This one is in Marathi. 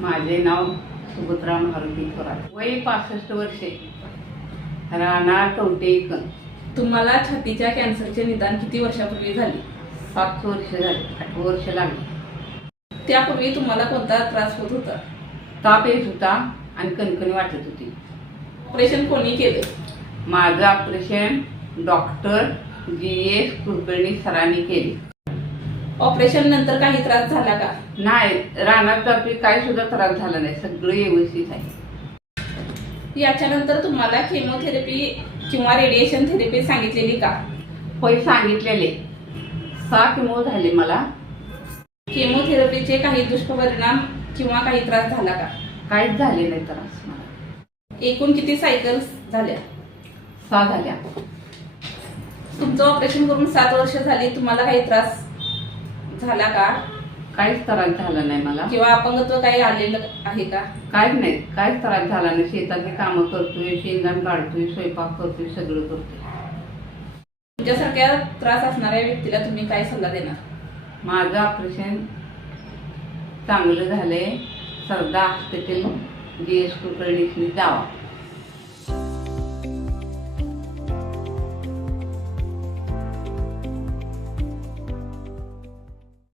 माझे नाव सुभद्रा मारुती थोरात, वय 65 वर्षे, राहणार कवठे. तुम्हाला छातीच्या कॅन्सरचे निदान किती वर्षापूर्वी झाले? 7 वर्ष झाले, 8 वर्ष लागली. त्यापूर्वी तुम्हाला कोणता त्रास होत होता? ताप येत होता आणि कणकणी वाटत होती. ऑपरेशन कोणी केले? माझं ऑपरेशन डॉक्टर GS कुलकर्णी सरांनी केले. ऑपरेशन नंतर काही त्रास झाला का? नाही, रानात जातोय, काय सुद्धा त्रास झाला नाही, सगळं व्यवस्थित आहे. याच्यानंतर तुम्हाला केमोथेरपी किंवा रेडिएशन थेरपी सांगितलेली का? होय, सांगितलेले. 6 केमो झाले मला. केमोथेरपीचे काही दुष्परिणाम किंवा काही त्रास झाला का? काहीच झाले नाही त्रास मला. एकूण किती सायकल्स झाल्या? 6 झाल्या. तुमचं ऑपरेशन करून 7 वर्ष झाली, तुम्हाला काही त्रास झाला का? काहीच त्रास झाला नाही मला. किंवा अपंगत्व काही आलेलं आहे का? काहीच नाही, काहीच त्रास झाला नाही. शेतातली कामं करतोय, शेंगदाण काढतोय, स्वयंपाक करतोय, सगळं करतोय. तुमच्यासारख्या त्रास असणाऱ्या व्यक्तीला तुम्ही काय सल्ला देणार? माझं ऑपरेशन चांगलं झालंय. सरदा हॉस्पिटल GS कुलकर्णीसनी जावा.